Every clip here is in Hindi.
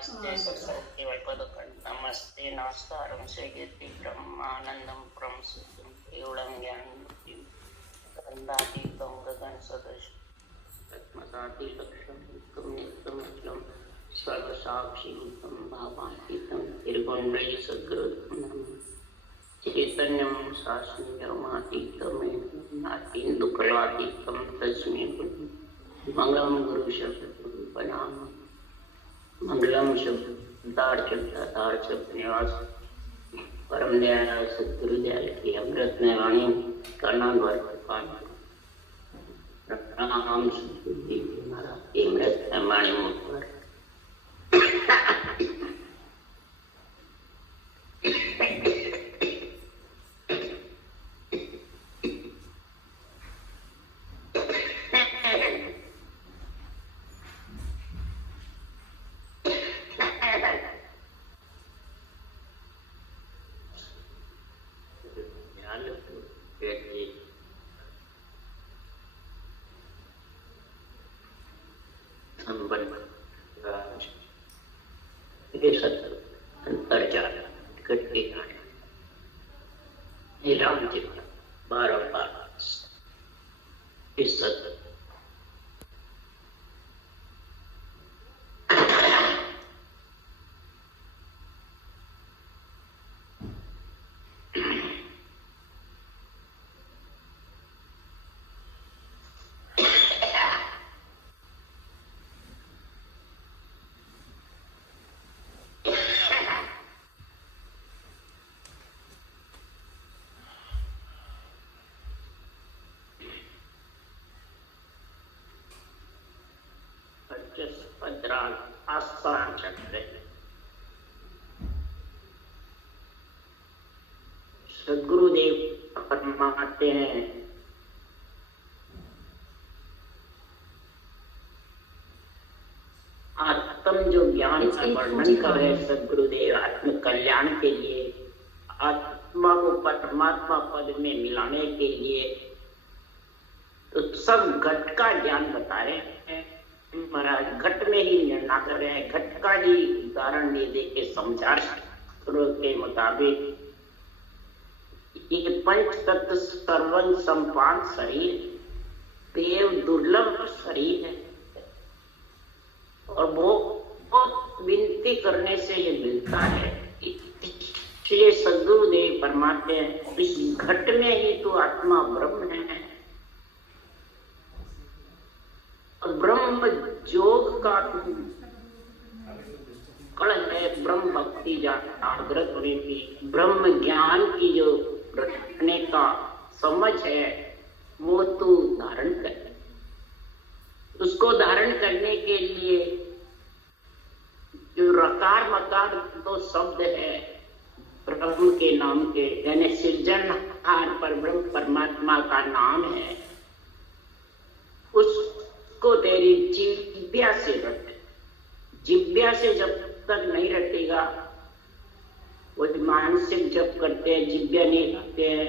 नमस्ते सत्सत्यवैपदकं नमस्ते नमस्कारं श्रीकीर्ति ब्रह्मानन्दं प्रंसुतं केवलं ज्ञानमुक्तिं गन्धातीतं गगनसदृशं पद्मसातीलक्षं नित्यमचलं सर्वसाक्षिभूतं भावातीतं निर्गुणरहितं सद्गुरुं चैतन्यं शास्त्रमातीतं नातीन्दुकलातीतं तस्मै मंगलम गुरु शब्द प्रणाम मंगलम शब्द निवास परम दयाल सतगुरु दयाल की अमृत में वाणी करना प्रणाम सतगुरु महाराज की अमृत में वाणी मुख पर आस्थान चक्र सदगुरुदेव फरमाते हैं आत्म जो ज्ञान का वर्णन कर रहे सदगुरुदेव आत्म कल्याण के लिए आत्मा को परमात्मा पद में मिलाने के लिए तो सब घट का ज्ञान बता रहे हैं महाराज। घट में ही निर्णय कर रहे हैं, घट का ही उदाहरण दे दे के समझा के मुताबिक ये पंच तत्व सर्वन संपान शरीर देव दुर्लभ शरीर है और वो विनती करने से ये मिलता है। इसलिए सद्गुरुदेव फरमाते हैं इस घट में ही तो आत्मा ब्रह्म है और ब्रह्म योग का कल है ब्रह्म भक्ति जागृत होने की ब्रह्म ज्ञान की जो रखने का समझ है वो तू धारण कर। उसको धारण करने के लिए जो रकार मकार दो शब्द है ब्रह्म के नाम के यानी सृजनहार पर ब्रह्म परमात्मा का नाम है उसको तेरी जिव्या से रट। जिव्या से जब तक नहीं रटेगा वो मानसिक जप करते हैं जिव्या नहीं रखते हैं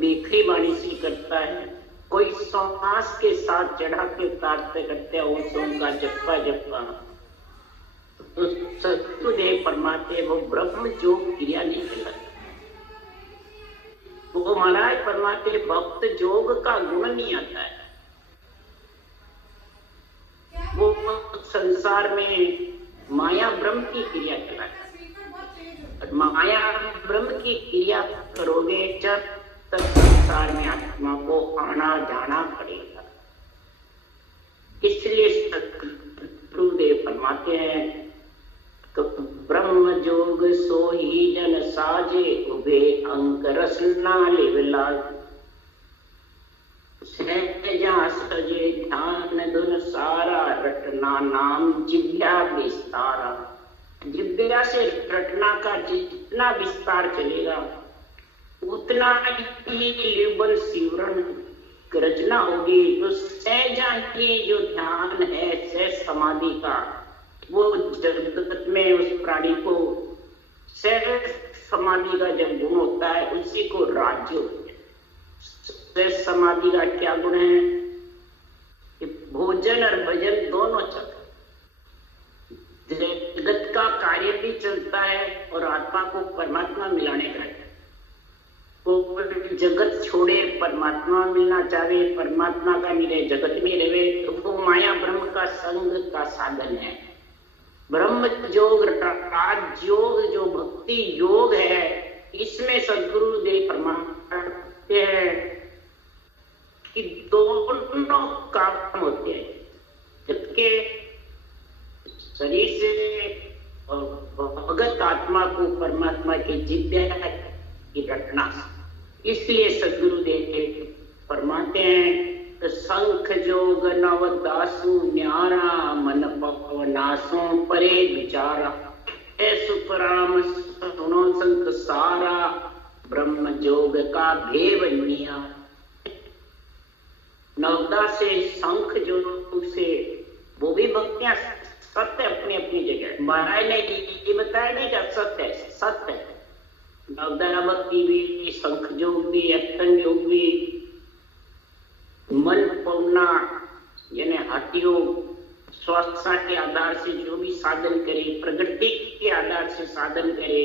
बेखरी बाणी से करता है कोई सांस के साथ चढ़ा के उतारते करते हैं वो सोम का जप्पा जप्पा तो सत्तुदेव परमात्मा वो ब्रह्म जो क्रिया नहीं कहलाती वो महाराज परमात्मा भक्त योग का गुण नहीं आता है। वो संसार में माया ब्रह्म की क्रिया कहलाती। माया ब्रह्म की क्रिया करोगे जब तक संसार में आत्मा को आना जाना पड़ेगा। इसलिए सद्गुरुदेव फरमाते हैं तो ब्रह्म जोग सो ही जन साजे उभे अंक रसना लेवला सहजा सजे ध्यान धुन सारा रटना नाम जिव्या विस्तारा। जिव्या से रटना का जितना विस्तार चलेगा उतना ही लिबल सिवरण रचना होगी। तो सहजा ये जो ध्यान है सहज समाधि का वो जगत में उस प्राणी को सहज समाधि का जब गुण होता है उसी को राज्य होता है। सहज समाधि का क्या गुण है कि भोजन और भजन दोनों चक्र है और आत्मा को परमात्मा मिलाने का है। तो जगत छोड़े परमात्मा मिलना चाहे, परमात्मा का मिले जगत में रहे, तो वो माया ब्रह्म का संग का साधन है। ब्रह्म योग, राजयोग, जो भक्ति योग है, इसमें सद्गुरुदेव फरमाते हैं कि दोनों काम होते हैं। जबकि शरीर से और भगत आत्मा को परमात्मा के जिज्ञासा की रटना, इसलिए सद्गुरुदेव फरमाते हैं तो शंख जोग नवदासु न्यारा मन पवनासों परे विचारा, ऐसु पराम सुनो संत सारा, ब्रह्म जोग का भेवनिया। नवदा से शंख जोग से वो भी भक्तियां सत्य अपनी अपनी जगह। महाराज ने ये बताया नहीं कि सत्य है, सत्य है। नवदा भक्ति भी, शंख योग भी, अष्टंग योग भी, मन पवना यानी हठ योग, स्वास्थ्य के आधार से जो भी साधन करे, प्रकृति के आधार से साधन करे,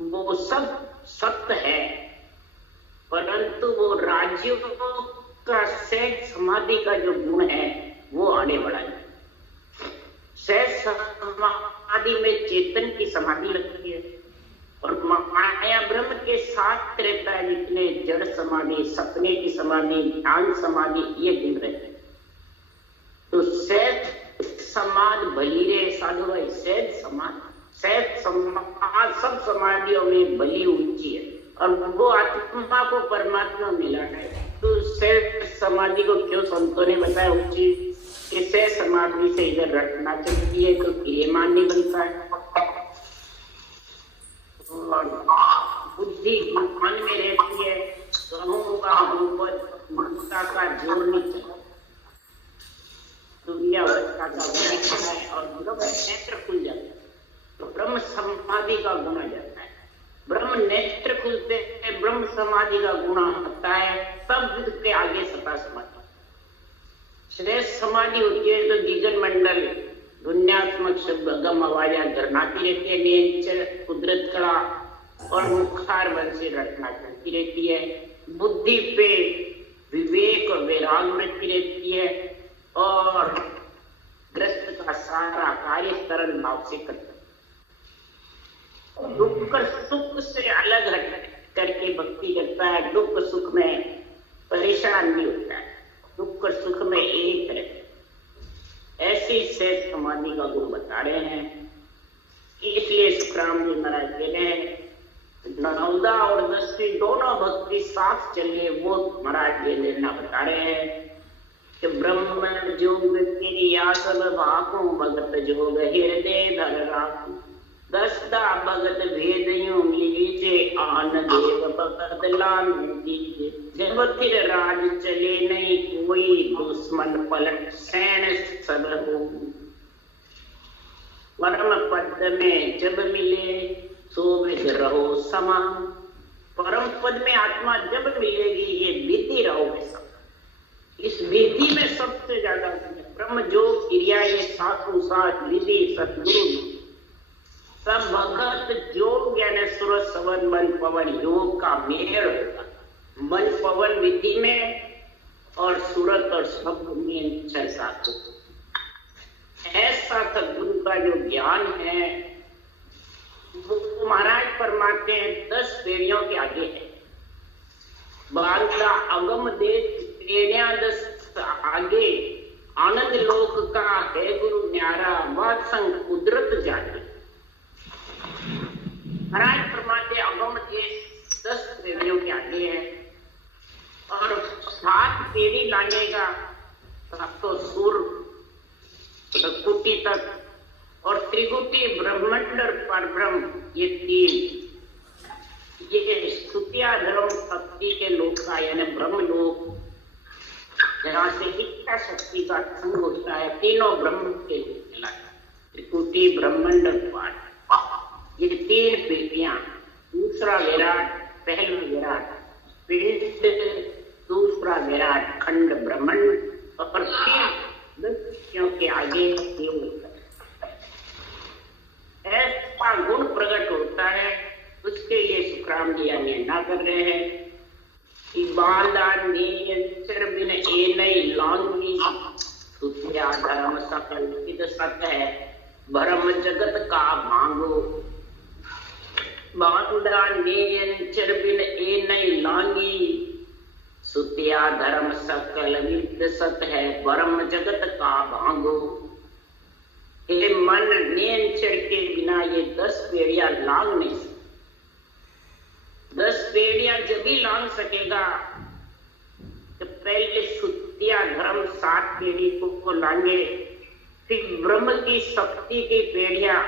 वो सब सत्य है। परंतु वो राज्य का सहज समाधि का जो गुण है वो आने वाला है। सहज समाधि में चेतन की समाधि लगती है और माया ब्रह्म के साथ रहता है। जितने जड़ समाधि, सपने की समाधि, ध्यान समाधि, ये गुण रहते हैं। तो सहज समाधि भली रे साधु भाई, सहज समाधि सब समाधियों में भली ऊंची है और वो आत्मा को परमात्मा मिला है। तो सहज समाधि को क्यों संतों ने बताया ऊंची? इसे समाधि से इधर रटना चलती है तो क्रियमान नहीं बनता है और बुद्धि मन में रहती है, समूह का ऊपर ममता का जोर नहीं चलता, दुनिया अवस्था का गुण है और नेत्र खुल जाता है तो ब्रह्म समाधि का गुण आ जाता है। ब्रह्म नेत्र खुलते हैं, ब्रह्म समाधि का गुण होता है, तब बुद्ध के आगे सता समाधि। श्रेष्ठ समाधि होती है तो जीवन मंडल दुनियात्मक शब्द अगम आवाजा धरनाती रहती है, नेचर कुदरत कला और मुखार बन से रटना चलती रहती है। बुद्धि पे विवेक और वैराग वृत्ति रहती है और ग्रस्त का सारा कार्य सरल भाव से करता है। दुख सुख से अलग हट करके भक्ति करता है, दुख सुख में परेशान नहीं होता है, दुख सुख में एक है। ऐसी सहज समाधि का गुण बता रहे हैं। इसलिए सुखराम जी महाराज कह रहे हैं नवदा और दसवीं दोनों भक्ति साथ चलिए, वो महाराज ये लेना बता रहे हैं कि ब्रह्म जोग क्रिया सब भाको भगत जोग हृदय धर राखो, दसदा भगत भेदयों लीजे आन देव भगत लान दीजे, जब फिर राज चले नहीं कोई दुश्मन पलट सैन सब हो, परम पद में जब मिले सो विध रहो समान। परम पद में आत्मा जब मिलेगी ये विधि रहोगे सब। इस विधि में सबसे ज्यादा ब्रह्म योग क्रिया ये साधु साथ विधि सतगुरु सब भगत योग यानी सुर सवन मन पवन योग का मेल होगा। मन पवन विधि में और सूरत और शब्द में छह सात। ऐसा सदगुरु का जो ज्ञान है वो महाराज फरमाते हैं 10 पीढ़ियों के आगे है। बांग्ला अगम देश पीढ़ियां 10 आगे आनंद लोक का है गुरु न्यारा, वह संग कुदरत जाने। महाराज फरमाते अगम देश 10 पीढ़ियों के आगे है और 7 पीढ़ी लाने का तो सुर कुटी तक और त्रिकुटी ब्रह्मांड पर ब्रह्म ये 3 ये स्तुतिया धर्म शक्ति के लोक का यानी ब्रह्म लोक जहाँ से इच्छा शक्ति का संग होता है, तीनों ब्रह्म के लोक त्रिकुटी ब्रह्मांड पाठ ये 3 पीढ़ियां। दूसरा विराट, पहला विराट पिंड, दूसरा विराट खंड ब्रह्मांड और फिर 10 के आगे ऐसा गुण प्रकट कर रहे हैं कि बाला नियंत्र बिन ए नहीं लांगी सुत्या धर्म सकल विद सत है भरम जगत का भांगो। बाला नियंत्र बिन ए नहीं लांगी सुत्या धर्म सकल विद सत है भरम जगत का भांगो। हे मन, नियंत्रण के बिना ये 10 पेड़ियां लांग नहीं सकती। 10 पेड़ियां जब भी लांग सकेगा तो पहले शुद्धिया धर्म 7 पेड़ी को लांगे, फिर ब्रह्म की शक्ति की पेड़ियां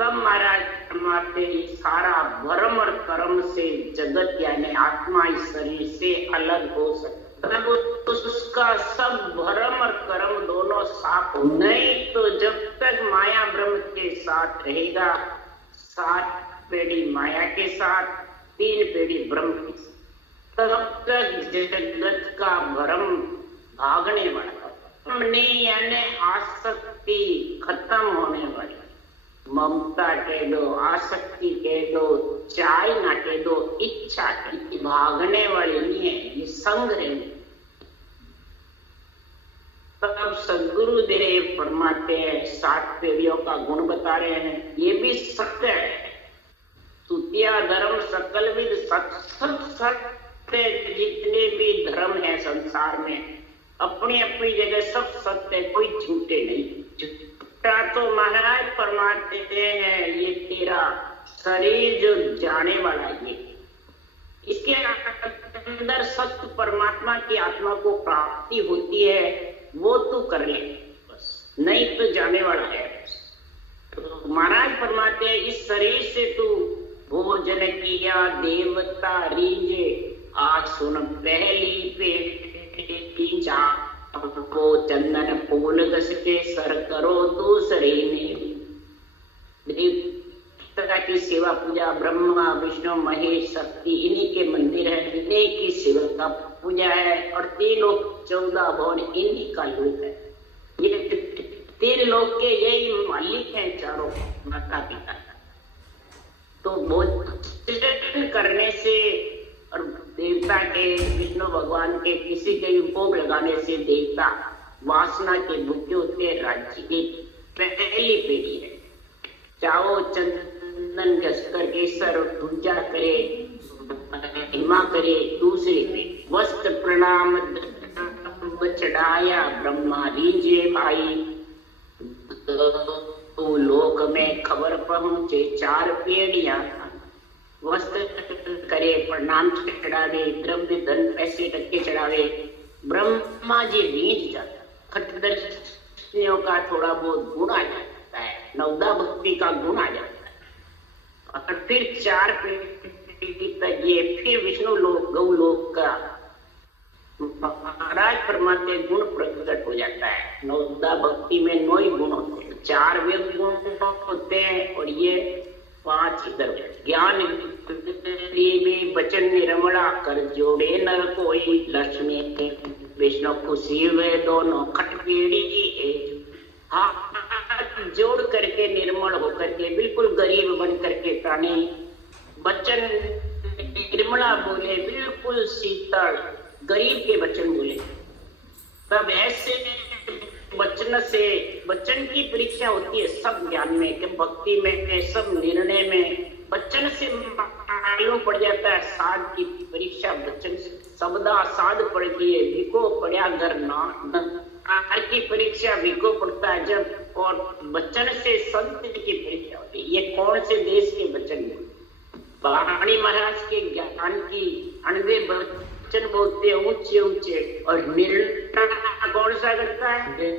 महाराज फरमाते सारा भरम और कर्म से जगत यानी आत्मा इस शरीर से अलग हो सकता, तब उसका सब भरम और कर्म दोनों साफ हो। नहीं तो जब तक माया ब्रह्म के साथ रहेगा, 7 पेड़ी माया के साथ, 3 पेड़ी ब्रह्म के साथ, तब तक जगत का भरम भागने वाला नहीं, यानी आसक्ति खत्म होने वाली। ममता कह दो, आसक्ति कह दो, चाय ना कह दो, इच्छा भागने वाली नहीं है, ये संग रहने। तब सदगुरुदेव फरमाते हैं 7 पेड़ियों का गुण बता रहे हैं, ये भी सत्य है। सुतिया धर्म सकल विद सत्य, जितने भी धर्म है संसार में अपनी अपनी जगह सब सत्य, कोई झूठे नहीं। तो महाराज फरमाते हैं ये तेरा शरीर जो जाने वाला है, इसके अंदर सत्य परमात्मा की आत्मा को प्राप्ति होती है, वो तू कर ले बस, नहीं तो जाने वाला है। तो महाराज फरमाते हैं इस शरीर से तू भोजन किया देवता रीझे, आज सुन पहली पेटी जा को चंदन फूल घस के सर करो दूसरे में। देवता की सेवा पूजा ब्रह्मा विष्णु महेश शक्ति इन्हीं के मंदिर है, इन्हीं की सेवा का पूजा है, और 3 लोक 14 भवन इन्हीं का लोक है। ये 3 लोक के यही मालिक हैं चारों माता पिता। तो भोजन करने से और देवता के विष्णु भगवान के किसी के भी भोग लगाने से देवता वासना के भूखे होते हैं। राज्य की पहली पीढ़ी है, चाहो चंदन घस करके सर पूजा करे हिमा करे। दूसरी पीढ़ी वस्त्र प्रणाम चढ़ाया ब्रह्मा रीझे भाई, तो लोक में खबर पहुंचे 4 पेड़ियां। वस्त्र करे, प्रणाम चढ़ावे, द्रव्य धन पैसे टक्के चढ़ावे, ब्रह्मा जी रीझ जाता। खटदर्शियों का थोड़ा बहुत गुण आ जाता है, नवदा भक्ति का गुण आ जाता है। और फिर 4 पीढ़ी तक ये फिर विष्णु लोक गौ लोक का महाराज फरमाते गुण प्रकट हो जाता है। नवदा भक्ति में 9 गुण होते हैं, 4 वे गुण होते हैं और ये 5 इधर। ज्ञान भी वचन निरमणा कर जोड़े नर कोई, लक्ष्मी विष्णु खुशी हुए दोनों खटपीड़ी की हाथ जोड़ करके निर्मल होकर के बिल्कुल गरीब बन करके ताने वचन निर्मला बोले, बिल्कुल शीतल गरीब के वचन बोले। तब ऐसे वचन से, वचन की परीक्षा होती है सब ज्ञान में, कि भक्ति में, सब निर्णय में वचन से मालूम पड़ जाता है। साध की परीक्षा वचन से, शब्दा साध पड़ती है विको पड़ा घर ना की परीक्षा विको पड़ता है जब, और वचन से संत की परीक्षा होती है। ये कौन से देश के वचन? वाणी महाराज के ज्ञान की अनवे वचन बोलते ऊंचे ऊंचे, और निर्णय कौन सा करता है?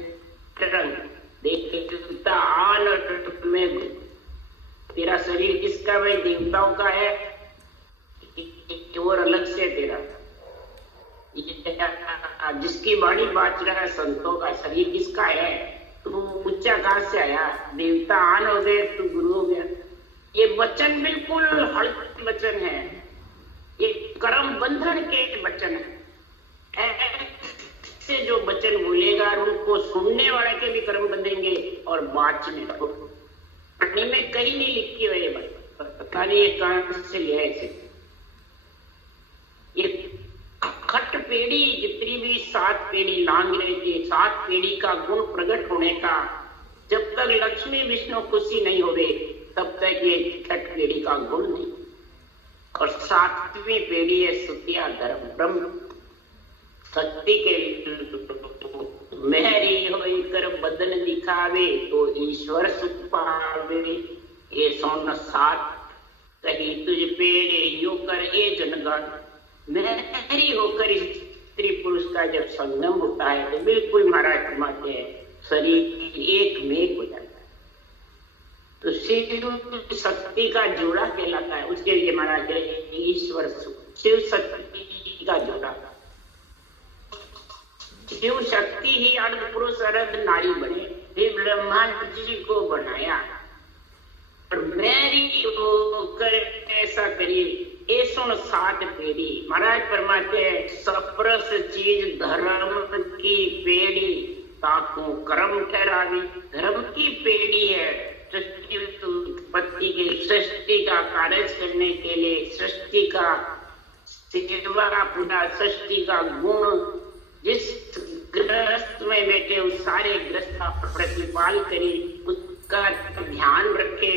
देवता आन में तेरा शरीर किसका? भाई देवताओं का है और अलग से तेरा। जिसकी वाणी बात रहा है संतों का शरीर किसका है? तू ऊंचा कहां से आया? देवता आन हो गए, तू गुरु हो गया। ये वचन बिल्कुल हल्के वचन है, ये कर्म बंधन के वचन है। से जो वचन बोलेगा उनको सुनने वाले के भी कर्म बंधेंगे और बाँचने वाले वाणी में कहीं नहीं लिखी हुई है, पता नहीं ये कहां से लिया है। ये खट पेड़ी जितनी भी 7 पेड़ी लांग रहे थे, 7 पेड़ी का गुण प्रकट होने का, जब तक लक्ष्मी विष्णु खुशी नहीं होवे तब तक ये छठ पेड़ी का गुण नहीं। और 7वीं पेड़ी है सुतिया धर्म ब्रह्म शक्ति के मेहरी होई कर बदन दिखावे तो ईश्वर सुख पावे। ये सोन 7 कही तुझ पेड़े यो कर ए जनगण। मेहरी होकर स्त्री पुरुष का जब संगम होता है तो बिल्कुल महाराज फरमाते हैं शरीर एक में हो जाता है, तो शिव शक्ति का जोड़ा कहलाता है। उसके लिए महाराज ईश्वर शिव शक्ति का जोड़ा। शिव शक्ति ही अर्ध पुरुष अर्ध नारी बने, फिर ब्रह्मा जी को बनाया और मेरी होकर ऐसा करिए। ये सुन 7 पेड़ी महाराज फरमाते हैं सप्रस चीज धर्म की पेड़ी ताकू कर्म ठहरावी। धर्म की पेड़ी है सृष्टि उत्पत्ति के सृष्टि का कार्य करने के लिए, सृष्टि का सेवा का पूरा सृष्टि का गुण जिस ग्रस्त में बैठे उस सारे ग्रस्त का प्रतिपाल करे, उसका ध्यान रखे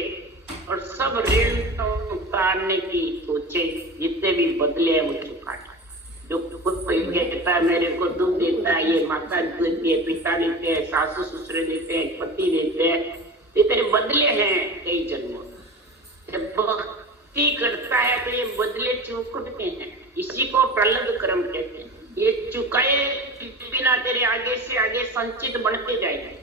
और सब ऋण उतारने की सोचे। जितने भी बदले हैं वो चुका। जो कोई कहता है मेरे को दुख देता है, ये माता देती है, पिता देते हैं, सासू ससुर देते हैं, पति देते हैं, ये तेरे बदले हैं कई जन्मों। जब भक्ति करता है तो ये बदले चुकते हैं, इसी को प्रलंब कर्म कहते हैं। ये चुकाए बिना तेरे आगे से आगे संचित बढ़ते जाएंगे।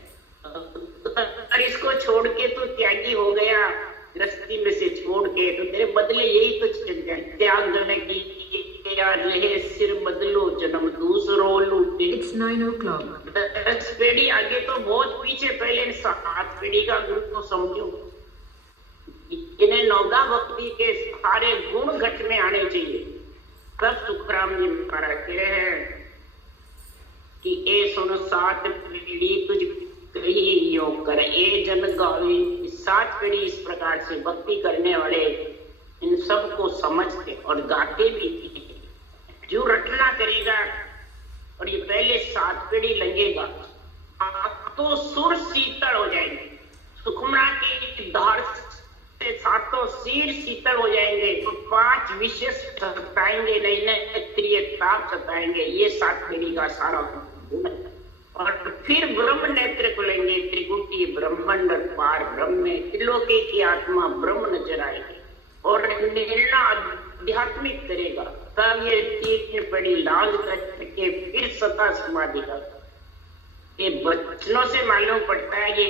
और इसको छोड़ के तो त्यागी हो गया, गृहस्थी में से छोड़ के, तो तेरे बदले यही तो चल जाए। त्याग करने की रहे सिर बदलो जन्म दूसरो लूटे। It's 9 o'clock. 10 पीढ़ी आगे तो बहुत पीछे, पहले 7 पीढ़ी का गुण तो समझो। इन्हें नौदा भक्ति के सारे गुण घट में आने चाहिए। तब सुखराम जी महाराज कह रहे हैं कि ए सुन 7 पीढ़ी तुझ कही यो कर ए जन गावी। 7 पीढ़ी इस प्रकार से भक्ति करने वाले इन सब को समझते और गाते भी। जो रटना करेगा और ये पहले 7 पीढ़ी लगेगा तो सुर शीतल हो जाएंगे। सुखमणा की धार से 7 सिर शीतल हो जाएंगे, तो 5 विशेष सताएंगे, नई नई ताप सताएंगे। ये 7 पीढ़ी का सारा गुण है। और फिर ब्रह्म नेत्र खुलेंगे, त्रिकुटी ब्रह्मांड पार ब्रह्म में त्रिलोकी की आत्मा ब्रह्म नजर आएगी और निर्णय आध्यात्मिक करेगा। तब ये 3 पीढ़ी लाल करके फिर सता समाधि का। ये बचनों से मालूम पड़ता है ये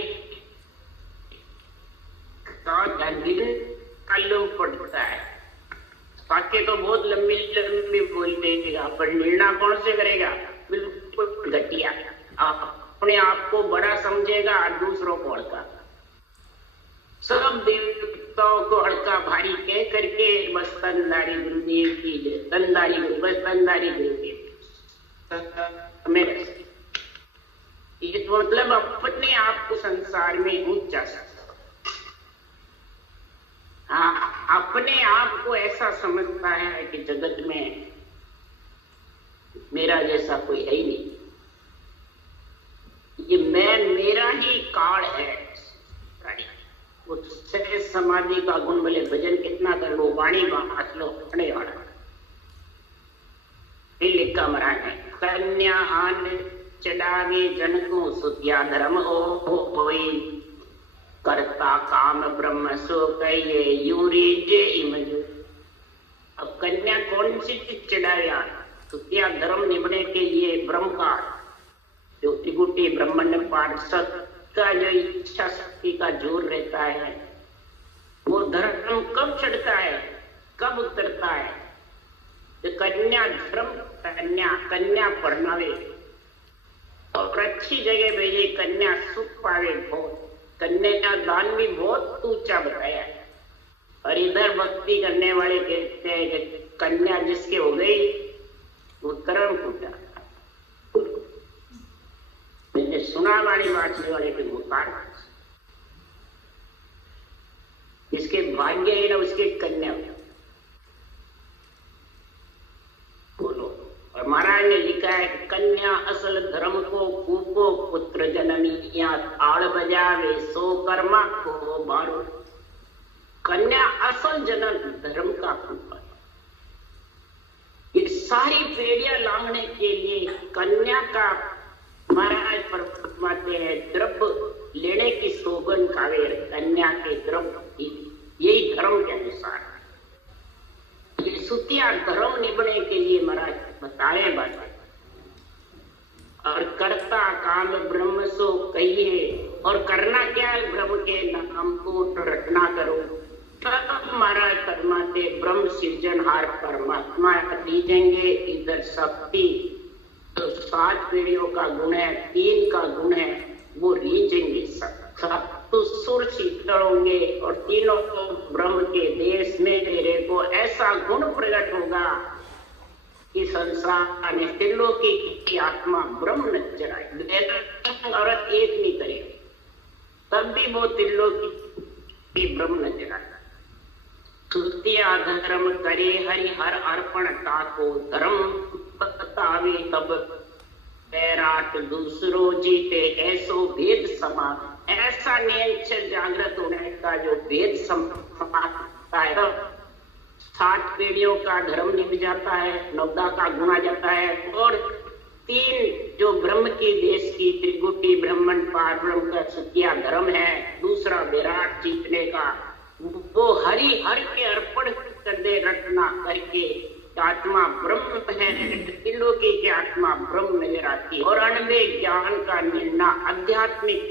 मालूम पड़ता है। बाकी तो बहुत लंबी लंबी बोल देगा, पर निर्णय कौन से करेगा? बिल्कुल घटिया। अपने आप को बड़ा समझेगा और दूसरों को हल्का। सब देवताओं को हल्का भारी कह करके बस तंदारी गुरुदेव की जय, तंदारी गुरु, बस तंदारी गुरुदेव। ये तो मतलब अपने आप को संसार में ऊंचा सकता। हाँ, अपने आप को ऐसा समझता है कि जगत में मेरा जैसा कोई है ही नहीं। ये मैं मेरा ही काल है। उससे समाधि का गुण बोले भजन कितना कर लो, वाणी बांट लो, अपने वाला लिखा मरा है। कन्या आन चढ़ावे जन को सुतिया धर्म होई करता काम ब्रह्म सो कहिए यूरी जे इमजू। अब कन्या कौन सी चढ़ाया? सुतिया धर्म निभने के लिए ब्रह्म का जो त्रिकुटी ब्रह्मांड पाठ सबका जो इच्छा शक्ति का जोर रहता है, वो धर्म कब चढ़ता है, कब उतरता है? तो कन्या धर्म, कन्या पढ़नावे और अच्छी जगह भेजे, कन्या सुख पावे बहुत। कन्या दान भी बहुत ऊंचा बताया है। और इधर भक्ति करने वाले कहते हैं कि कन्या जिसके हो गई वो कर्म फूटा। मैंने सुना वाली बात वाले के मुखार भाग्य न उसके कन्या बोलो। और महाराज ने लिखा है कन्या असल धर्म को कूपो पुत्र जननी आड़ बजावे सो कर्मा को बारो। कन्या असल जनन धर्म का कूप है। ये सारी पीढ़ियां लांघने के लिए कन्या का महाराज फरमाते हैं द्रव्य लेने की शोभन खावे कन्या के द्रव्य यही धर्म के अनुसार ये सुतिया धर्म निभने के लिए महाराज बताए बात। और कर्ता काल ब्रह्म सो कहिए और करना क्या है ब्रह्म के नाम को रटना करो। तब महाराज फरमाते ब्रह्म सृजनहार परमात्मा दीजेंगे इधर शक्ति। तो 7 पीढ़ियों का गुण है 3 का गुण है वो रीजेंगे सब तो सुर शीतल होंगे और तीनों को ब्रह्म के देश में तेरे को ऐसा गुण प्रकट होगा कि संसार में त्रिलोकी की आत्मा ब्रह्म नजर आए। औरत एक नहीं करे तब भी वो त्रिलोकी की ब्रह्म नजर आए। तुतिया धर्म करे हरि हर अर्पण ताको धर्म बतावे तब पैराट दूसरो जीते ऐसो भेद समा। ऐसा निश्चय जागृत होने का जो भेद समाता है 7 पीढ़ियों का धर्म निभ जाता है 9 का गुना जाता है। और 3 जो ब्रह्म के देश की त्रिगुटी ब्रह्मण पार ब्रह्म का सुतिया धर्म है। दूसरा विराट जीतने का वो हरि हर के अर्पण कर दे रटना करके आत्मा ब्रह्म है। त्रिलोकी की आत्मा ब्रह्म नजर आती है। और अनबे ज्ञान का निर्णय आध्यात्मिक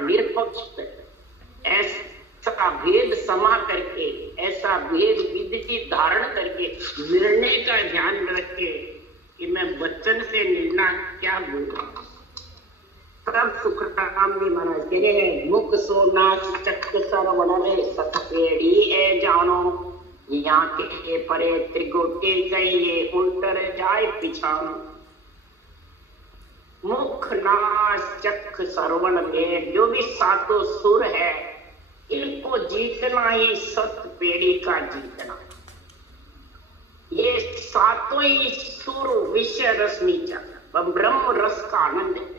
निरपक्ष ऐसा भेद समा करके ऐसा भेद विधि धारण करके निर्णय का ध्यान रखे कि मैं वचन से निर्णय क्या बोलूं। तब सुखराम जी महाराज कह रहे हैं मुख सोना चक्र सरवणे सतपेड़ी ए जानो यहाँ के परे त्रिगुटी कहिए उल्टर जाए पिछानो। मुख नास चक्र सरवण वेद जो भी 7 सुर है इनको जीतना ही सत पेड़ी का जीतना। ये 7 ही सुर विषय रस नीचा ब्रह्म रस का आनंद है।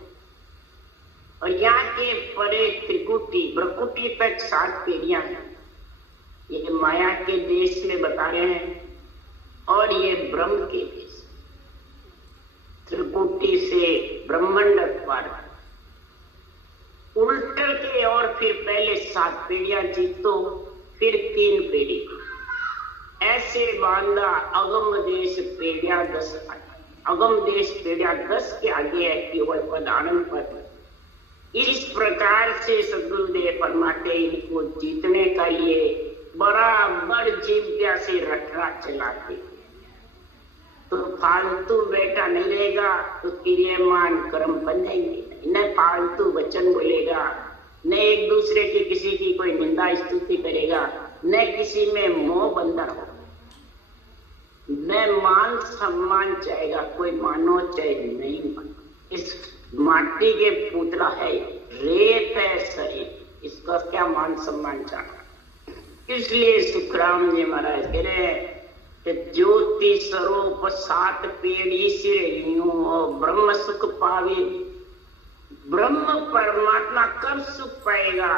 और यहाँ के परे त्रिकुटी ब्रकुटी तक 7 पीढ़ियां हैं। ये माया के देश में बता रहे हैं और ये ब्रह्म के देश त्रिकुटी से ब्रह्मांड पार उल्टर के। और फिर पहले 7 पीढ़ियां जीतो फिर 3 पीढ़ी ऐसे बांधा अगम देश पीढ़ियां 10 अगम देश पीढ़ियां 10 के आगे है केवल पद आनंद पद। इस प्रकार से सदगुरुदेव फरमाते इनको जीतने का ये बराबर जीविका से रटना चलाते। तो फालतू बेटा नहीं रहेगा तो क्रियमान कर्म बनेंगे न फालतू वचन बोलेगा न एक दूसरे की किसी की कोई निंदा स्तुति करेगा न किसी में मोह बंधन होगा न मान सम्मान चाहेगा कोई मानो चाहे नहीं मानो। इस माटी के पुतला है रेत है शरीर इसका क्या मान सम्मान चाहना। इसलिए सुखराम जी महाराज कह रहे हैं कि ज्योति स्वरूप 7 पीढ़ी से और ब्रह्म सुख पावे। ब्रह्म परमात्मा कब सुख पाएगा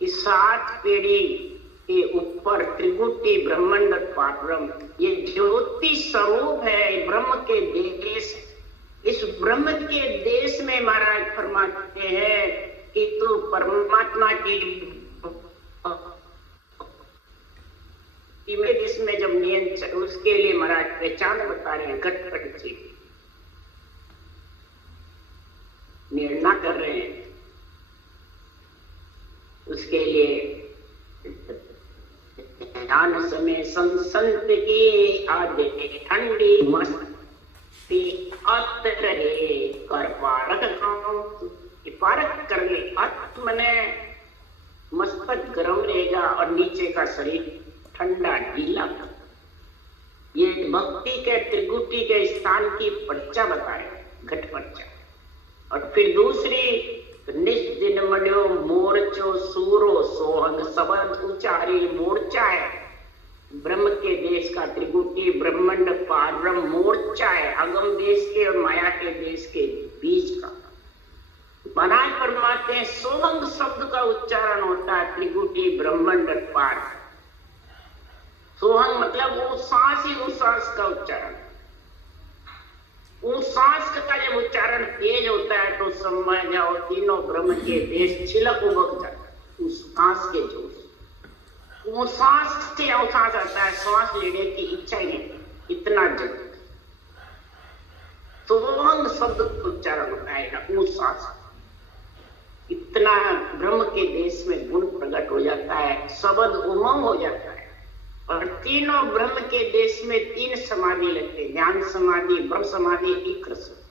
कि 7 पीढ़ी के ऊपर त्रिगुटी ब्रह्मांड ब्रह्म ये ज्योति स्वरूप है ब्रह्म के देश। इस ब्रह्म के देश में महाराज फरमाते हैं कि तू परमात्मा की देश में जब नियंत्रण उसके लिए महाराज पहचान बता रहे हैं घटपट जी निर्णय कर रहे हैं। उसके लिए ध्यान समय संत की आदे ठंडी मस्ती अत रहे कर पारक कर ले। अत मने मस्तक गर्म रहेगा और नीचे का शरीर ठंडा गीला। ये भक्ति के त्रिगुटी के स्थान की पर्चा बताए घट पर्चा। और फिर दूसरी निस दिन मड्यो मोर्चो सूरो सोहंग सबद उचारी मोर्चा है। ब्रह्म के देश का त्रिगुटी ब्रह्मांड पारब्रह्म मोर्चा है, अगम देश के और माया के देश के बीच का। महाराज फरमाते हैं सोहंग शब्द का उच्चारण होता है त्रिगुटी ब्रह्मांड पार। सोहंग मतलब वो सांस ही उस सांस का उच्चारण। उस सांस का जब उच्चारण तेज होता है तो समझ जाओ तीनों ब्रह्म के देश छिलक उबक जाता है उस सांस के जोश। वो सांस से अवसास आता है, सांस लेने की इच्छा ही नहीं, इतना जब सोहंग शब्द उच्चारण होता है उस सांस। इतना ब्रह्म के देश में गुण प्रकट हो जाता है, शब्द उमंग हो जाता है। और तीनों ब्रह्म के देश में तीन समाधि लगते, ज्ञान समाधि, ब्रह्म समाधि, इक्र समाधि।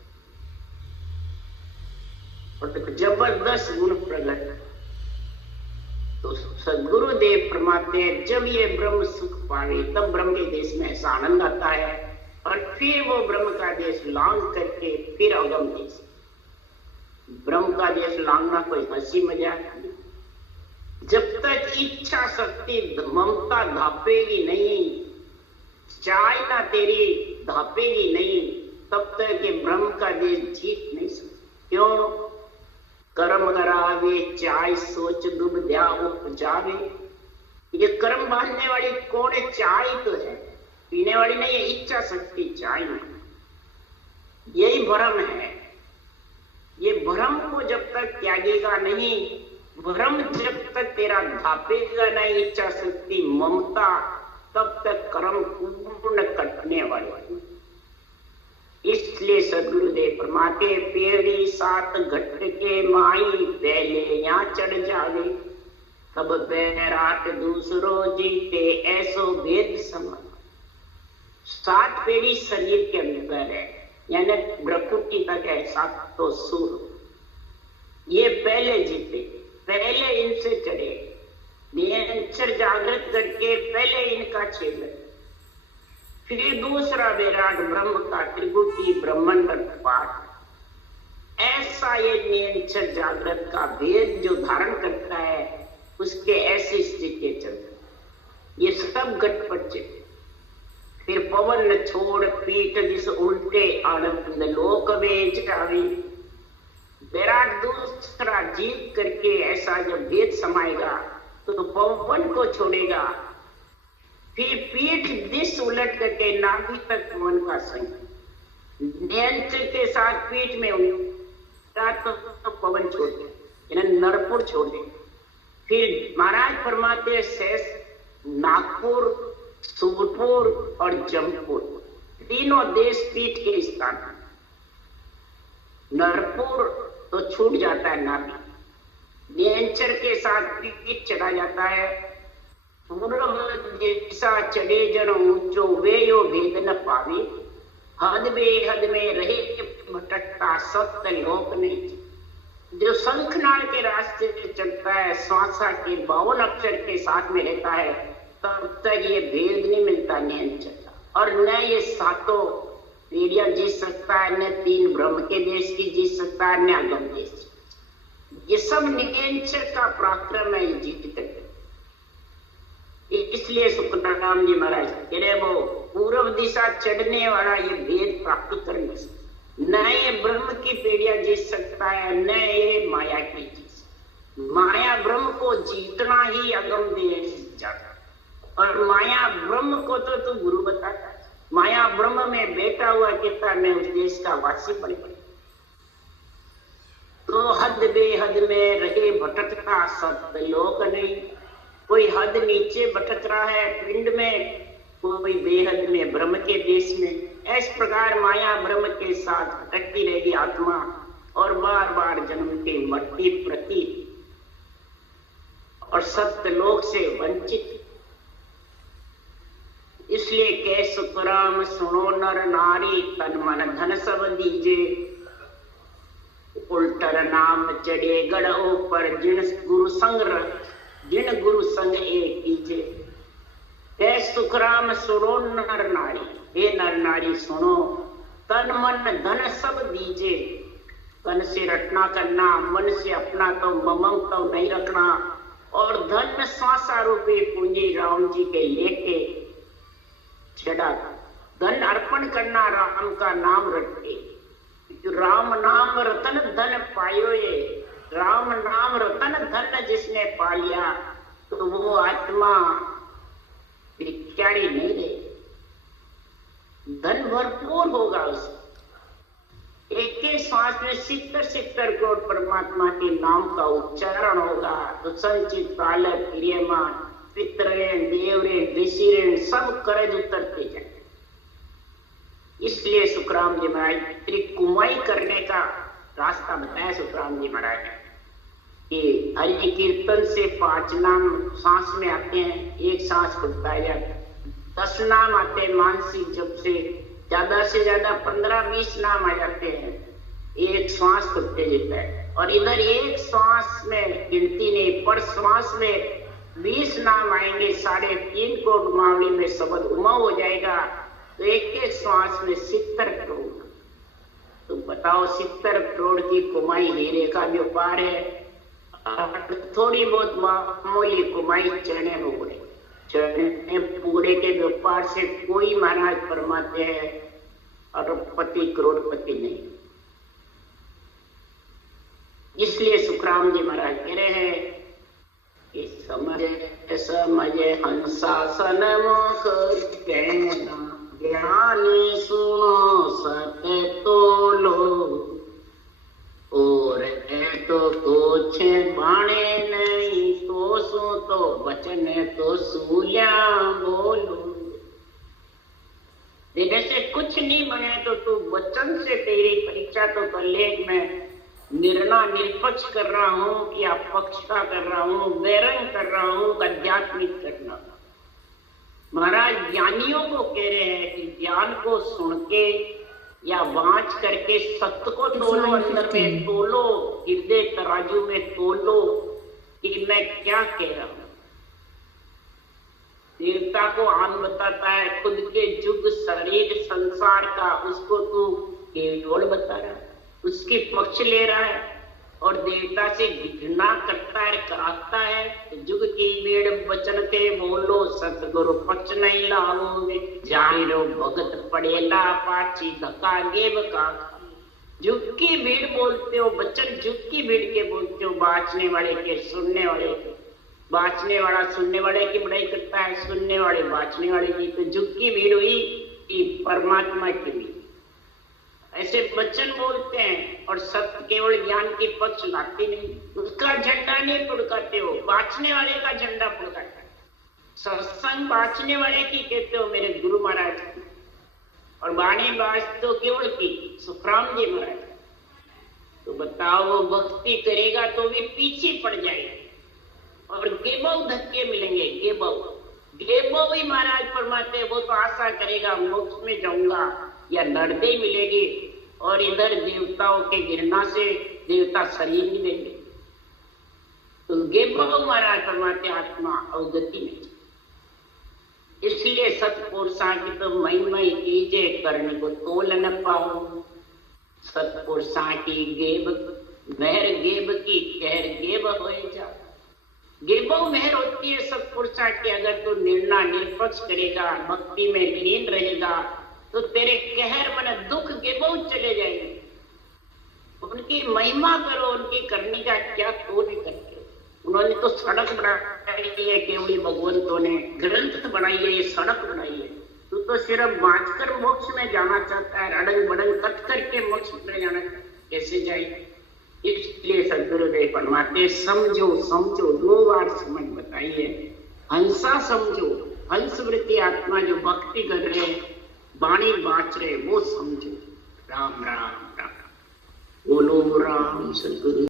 और जबरदस्त गुण प्रकट। तो सदगुरुदेव फरमाते हैं जब ये ब्रह्म सुख पावे तब ब्रह्म के देश में ऐसा आनंद आता है। और फिर वो ब्रह्म का देश लांग करके फिर अगम देश। ब्रह्म का देश लांगना कोई हंसी मजाक नहीं। जब तक इच्छा शक्ति ममता धापेगी नहीं, चाय ना तेरी धापेगी नहीं, तब तक ये ब्रह्म का देश जीत नहीं सकता। क्यों? कर्म करावे चाय सोच डूब द्या उपजावे। ये कर्म बांधने वाली कौन है? चाय तो है, पीने वाली नहीं है। इच्छा शक्ति चाय नहीं। यही भ्रम है। ये भ्रम को जब तक त्यागेगा नहीं, भ्रम जब तक तेरा धापेगा नहीं, इच्छा शक्ति ममता, तब तक कर्म पूर्ण कटने वाले। इसलिए सदगुरुदेव फरमाते पेड़ी सात घट के माई पहले यहाँ चढ़ जावे, तब बैराट दूसरो जीते ऐसो भेद समझ। 7 पेड़ी शरीर के अंदर है, यानी ब्रह्मकुटी तक है 7 तो सुर। ये पहले जीते, पहले इनसे चढ़े, निरंतर जागृत करके पहले इनका छेद। फिर दूसरा विराट ब्रह्म का त्रिगुटी ब्रह्मांड पाठ। ऐसा ये निरंतर जागृत का भेद जो धारण करता है, उसके ऐसी स्थिति चलती। ये सब घटपट चले। फिर पवन छोड़ पीठ जिस उल्टे आनंद लोक वेच जावी। विराट दूसरा जीत करके ऐसा जब भेद समाएगा तो पवन को छोड़ेगा। फिर पीठ दिस उलट करके नाभि तक पवन का संग नियंत्रण के साथ पीठ में उल्टा तो पवन छोड़ दे, यानी नरपुर छोड़ दे। फिर महाराज फरमाते शेष नागपुर, सूरपुर और जमपुर तीनों देश पीठ के स्थान। नरपुर तो छूट जाता है नाभि, नियंत्रण के साथ पीठ चढ़ा जाता है। पूर्व दिशा चढ़े जन ऊंचो वे यो भेद न पावे। हद बेहद में रहे भटकता सत्य लोक नहीं। जो शंखनाद के रास्ते पे चलता है, श्वासा के 52 अक्षर के साथ में रहता है, तब तक ये भेद नहीं मिलता नियंत्रण। और न ये सातों पीढ़ियां जीत सकता है, न 3 ब्रह्म के देश की जीत सकता है, न अगम देश। ये सब नियंत्रण का पराक्रम है, ये जीत करके। इसलिए सुखराम जी महाराज कह रहे वो पूर्व दिशा चढ़ने वाला ये भेद प्राप्त करने से न ये ब्रह्म की पीढ़ियां जीत सकता है, न ये माया की जीत। माया ब्रह्म को जीतना ही अगम देश जाता। और माया ब्रह्म को तो तू गुरु बताता है। माया ब्रह्म में बैठा हुआ कहता मैं उस देश का वासी बन गया। तो हद बेहद में रहे भटकता सत्य लोक नहीं। कोई हद नीचे भटक रहा है पिंड में, कोई बेहद में ब्रह्म के देश में। इस प्रकार माया ब्रह्म के साथ भटकती रहेगी आत्मा और बार बार जन्म के मरती प्रति और सत्य लोक से वंचित। इसलिए कह सुखराम सुनो नर नारी तन मन धन सब दीजे। उल्टर नाम चढ़े गढ़ो पर जिन गुरु संग जिन गुरु संग एक कीजे। कह सुखराम सुनो नर नारी, हे नर नारी सुनो, तन मन धन सब दीजे। तन से रटना करना, मन से अपना तो ममंग तो नहीं रखना, और धन श्वासा रूपी पूंजी राम जी के लेके चढ़ा, धन अर्पण करना राम का नाम रट के। राम नाम रतन धन पायो, ये राम नाम रतन धन जिसने पा लिया तो वो आत्मा भिखारी नहीं रहे, धन भरपूर होगा उसको। एक ही सांस में 70 करोड़ परमात्मा के नाम का उच्चारण होगा तो संचित बालक क्रियमान पितृण देवऋण ऋषिऋण सब कर्ज उतरते जाए। इसलिए सुखराम जी महाराज त्रिकुमाई करने का रास्ता बताया सुखराम जी महाराज ने कि हरि कीर्तन से 5 नाम सांस में आते हैं, एक सांस खुलता है, 10 नाम आते हैं मानसिक जब से ज्यादा 15-20 नाम आ जाते हैं, एक श्वास खुलते जाता है। और इधर एक श्वास में गिनती नहीं, पर श्वास में 20 नाम आएंगे, 3.5 करोड़ मावली में शब्द उमा हो जाएगा, तो एक श्वास में 70 करोड़। तो बताओ 70 करोड़ की कमाई हीरे का व्यापार है, थोड़ी बहुत मामूली कमाई चने बोले, चने पूरे के व्यापार से कोई महाराज फरमाते हैं अरबपति करोड़पति नहीं। इसलिए सुखराम जी महाराज कह रहे हैं कि समझे हंसासन मुख कहना, ज्ञानी सुनो सत्य तोलो, और तो कुछ बाणे नहीं तो सो तो वचन तो सूर्या बोलो। तेरे से कुछ नहीं बने तो तू वचन से तेरी परीक्षा तो कर ले। मैं निर्णय निष्पक्ष कर रहा हूँ कि अपक्षता कर रहा हूँ, वैरंग कर रहा हूँ, आध्यात्मिक करना। महाराज ज्ञानियों को कह रहे हैं कि ज्ञान को सुन के या वांच करके सत्य को तोलो, अंदर में तोलो, हृदय तराजू में तोलो कि मैं क्या कह रहा हूं। देवता को आन बताता है खुद के जुग शरीर संसार का, उसको तू केवल बता रहा है, उसके पक्ष ले रहा है और देवता से घृणा करता है, कराता है। जुग की बेड़ वचन थे बोलो, सतगुरु पक्ष नहीं लाओगे, जाहिरो भगत पड़ेला पाची धक्का गेब का। जुग की भीड़ बोलते हो वचन, जुग की भीड़ के बोलते हो, बाँचने वाले के सुनने वाले के। बाँचने वाला सुनने वाले की बुराई करता है, सुनने वाले बाँचने वाले की। तो जुग की भीड़ हुई कि परमात्मा की भीड़। ऐसे वचन बोलते हैं और सत्य केवल ज्ञान के पक्ष लाते नहीं, उसका झंडा नहीं फुड़काते हो, बाँचने वाले का झंडा फुड़काते। सत्संग बाँचने वाले की कहते हो मेरे गुरु महाराज, और बाणी बाज तो केवल की सुखराम जी महाराज। तो बताओ वो भक्ति करेगा तो भी पीछे पड़ जाएगा और गेबव धक्के मिलेंगे। गेबव ही महाराज फरमाते, वो तो आशा करेगा मोक्ष में जाऊंगा या नरदे मिलेगी, और इधर देवताओं के गिरना से देवता शरीर नहीं देंगे। तो गेबव महाराज फरमाते आत्मा अवगति में। इसलिए सतपुरुषा की तो महिमा कीजे, करने को तोल न पाओ। सतपुरुषा की गेब मेहर गेब की कहर गेब हो जा। गेबव मेहर होती है सतपुरुषा की, अगर तू निर्णय निष्पक्ष करेगा, भक्ति में लीन रहेगा तो तेरे कहर मन दुख गेबव चले जाएंगे। उनकी महिमा करो, उनकी करने का क्या तो नहीं करते। उन्होंने तो सड़क बनाई है, केवली भगवंतों ने ग्रंथ बनाई है, ये सड़क बनाई है। तू तो सिर्फ बाँचकर मोक्ष में जाना चाहता है, अड़ंग बड़ंग कट करके मोक्ष में जाना कैसे जाए। इसलिए सदगुरुदेव फरमाते समझो समझो, 2 बार समझ बताइए। हंसा समझो, हंस वृत्ति आत्मा जो भक्ति कर रहे हैं, वाणी बाँच रहे, वो समझो। राम राम राम बोलो राम सदगुरु।